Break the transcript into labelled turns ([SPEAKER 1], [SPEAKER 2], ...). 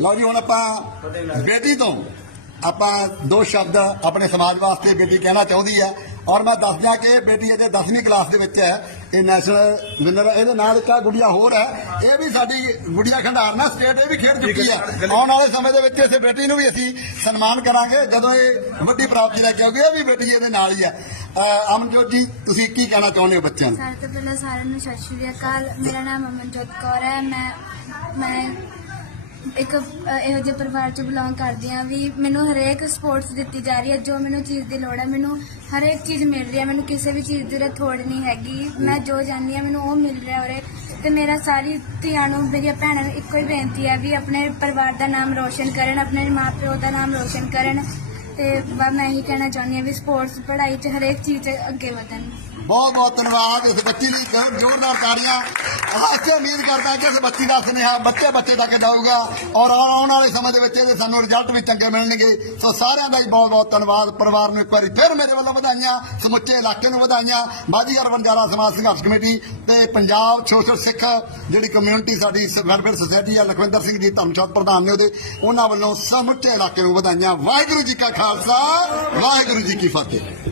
[SPEAKER 1] ਲਓ ਜੀ ਹੁਣ ਆਪਾਂ ਬੇਟੀ ਤੋਂ ਆਪਾਂ ਦੋ ਸ਼ਬਦ ਆਪਣੇ ਸਮਾਜ ਵਾਸਤੇ ਬੇਟੀ ਕਹਿਣਾ ਚਾਹੁੰਦੀ ਹੈ ਔਰ ਮੈਂ ਦੱਸ ਦਿਆਂ ਕਿ ਬੇਟੀ ਅਜੇ 10ਵੀਂ ਕਲਾਸ ਦੇ ਵਿੱਚ ਹੈ। ਇਹ ਨੈਸ਼ਨਲ ਵਿਨਰ ਇਹਦੇ ਨਾਲ ਇੱਕ ਗੁੜੀਆ ਹੋਰ ਹੈ। ਇਹ ਵੀ ਸਾਡੀ ਗੁੜੀਆ ਖੰਡਾਰਨਾ ਸਟੇਟ ਇਹ ਵੀ ਖੇਡ ਚੁੱਕੀ ਹੈ ਆਉਣ ਵਾਲੇ ਸਮੇਂ ਦੇ ਵਿੱਚ ਇਸ ਬੇਟੀ ਨੂੰ ਵੀ ਅਸੀਂ ਸਨਮਾਨ ਕਰਾਂਗੇ ਜਦੋਂ ਇਹ ਵੱਡੀ ਪ੍ਰਾਪਤੀ ਲੈ ਕੇ ਆਉਗੀ ਇਹ ਵੀ ਬੇਟੀ ਇਹਦੇ ਨਾਲ ਹੀ ਹੈ ਅਮਨਜੋਤ ਜੀ ਤੁਸੀਂ ਕੀ ਕਹਿਣਾ ਚਾਹੁੰਦੇ ਹੋ ਬੱਚਿਆਂ ਨੂੰ?
[SPEAKER 2] ਸਾਰਿਆਂ ਤੋਂ ਪਹਿਲਾਂ ਸਾਰਿਆਂ ਨੂੰ ਸਤਿ ਸ਼੍ਰੀ ਅਕਾਲ। ਮੇਰਾ ਨਾਮ ਅਮਨਜੋਤ ਕੌਰ ਹੈ। ਮੈਂ ਮੈਂ ਇੱਕ ਅ, ਇਹੋ ਜਿਹੇ ਪਰਿਵਾਰ ਚ ਬਿਲੋਂਗ ਕਰਦੀ ਹਾਂ ਵੀ ਮੈਨੂੰ ਹਰੇਕ ਸਪੋਰਟਸ ਦਿੱਤੀ ਜਾ ਰਹੀ ਹੈ ਜੋ ਮੈਨੂੰ ਚੀਜ਼ ਦੀ ਲੋੜ ਹੈ ਮੈਨੂੰ ਹਰੇਕ ਚੀਜ਼ ਮਿਲ ਰਹੀ ਹੈ ਮੈਨੂੰ ਕਿਸੇ ਵੀ ਚੀਜ਼ ਦੀ ਜ਼ਰੂਰਤ ਥੋੜ ਨਹੀਂ ਹੈਗੀ। ਮੈਂ ਜੋ ਚਾਹੁੰਦੀ ਹਾਂ ਮੈਨੂੰ ਉਹ ਮਿਲ ਰਿਹਾ ਉਰੇ। ਤੇ ਮੇਰਾ ਸਾਰੀ ਧੀਆਂ ਨੂੰ ਮੇਰੀਆਂ ਭੈਣਾਂ ਨੂੰ ਇੱਕੋ ਹੀ ਬੇਨਤੀ ਹੈ ਵੀ ਆਪਣੇ ਪਰਿਵਾਰ ਦਾ ਨਾਮ ਰੋਸ਼ਨ ਕਰਨ ਆਪਣੇ ਮਾਪਿਓ ਦਾ ਨਾਮ ਰੋਸ਼ਨ ਕਰਨ। ਤੇ ਬਸ ਮੈਂ ਇਹੀ ਕਹਿਣਾ ਚਾਹੁੰਦੀ ਹਾਂ ਵੀ ਸਪੋਰਟਸ ਪੜ੍ਹਾਈ 'ਚ ਹਰੇਕ ਚੀਜ਼ 'ਚ ਅੱਗੇ ਵਧਣ।
[SPEAKER 1] ਬਹੁਤ ਬਹੁਤ ਧੰਨਵਾਦ। ਇਸ ਬੱਚੀ ਲਈ ਜ਼ੋਰਦਾਰ ਤਾੜੀਆਂ। ਅਸੀਂ ਉਮੀਦ ਕਰਦਾ ਕਿ ਇਸ ਬੱਚੀ ਦਾ ਸੁਨੇਹਾ ਬੱਚੇ ਬੱਚੇ ਤੱਕ ਜਾਊਗਾ ਔਰ ਆਉਣ ਵਾਲੇ ਸਮੇਂ ਦੇ ਵਿੱਚ ਇਹਦੇ ਸਾਨੂੰ ਰਿਜ਼ਲਟ ਵੀ ਚੰਗੇ ਮਿਲਣਗੇ। ਸੋ ਸਾਰਿਆਂ ਦਾ ਹੀ ਬਹੁਤ ਬਹੁਤ ਧੰਨਵਾਦ। ਪਰਿਵਾਰ ਨੂੰ ਇੱਕ ਵਾਰੀ ਫਿਰ ਮੇਰੇ ਵੱਲੋਂ ਵਧਾਈਆਂ, ਸਮੁੱਚੇ ਇਲਾਕੇ ਨੂੰ ਵਧਾਈਆਂ। ਮਾਝੀਗੜ੍ਹ ਬੰਜਾਰਾ ਸਮਾਜ ਸੰਘਰਸ਼ ਕਮੇਟੀ ਤੇ ਪੰਜਾਬ ਸੋਸ਼ਲ ਸਿੱਖ ਜਿਹੜੀ ਕਮਿਊਨਿਟੀ ਸਾਡੀ ਵੈਲਫੇਅਰ ਸੁਸਾਇਟੀ ਆ, ਲਖਵਿੰਦਰ ਸਿੰਘ ਜੀ ਧਰਮਸ਼ਾਤ ਪ੍ਰਧਾਨ ਨੇ ਉਹਦੇ, ਉਹਨਾਂ ਵੱਲੋਂ ਸਮੁੱਚੇ ਇਲਾਕੇ ਨੂੰ ਵਧਾਈਆਂ। ਵਾਹਿਗੁਰੂ ਜੀ ਕਾ ਖਾਲਸਾ, ਵਾਹਿਗੁਰੂ ਜੀ ਕੀ ਫਤਿਹ।